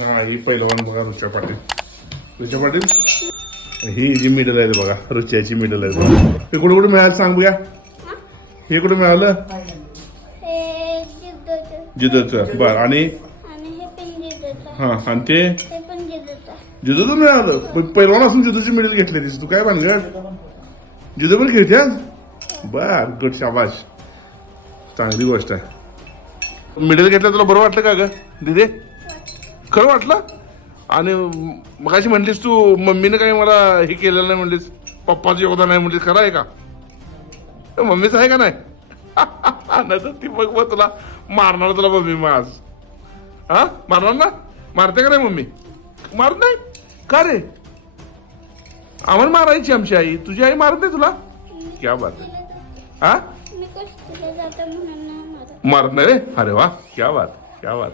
हा ही पहिलवान बघा ऋचा पाटील. ऋचा पाटील ही जी मिडल आहे बघा ऋचाची मिडल आहे. हे कुठे कुठे मिळालं सांग बघा. हे कुठे मिळालं? जिद्दचं. बर आणि हा आणि ते जुदोचं मिळालं. पहिलवान असून जुदोची मिडल घेतलेलीस तू. काय भानगड? जुदो पण खेळते आज? बर गुड शाबाश. चांगली गोष्ट आहे. मिडल घेतलं तुला बरं वाटलं का ग दिदे? खरं वाटलं? आणि मगाशी म्हणलीस तू मम्मीने काही मला हे केलेलं नाही म्हणलीस, पप्पाचं योगदान नाही म्हणलीस. खरं आहे का? मम्मीच आहे का नाही? नाही तर ती बघ मग तुला मारणार. तुला मम्मी मग आज हा मारणार ना? मारते का नाही मम्मी? मारत नाही का रे? आम्हाला मारायची आमची आई. तुझी आई मारत नाही तुला? क्या बात आहे. हा मारत नाही रे? अरे वा क्या बात क्या बात.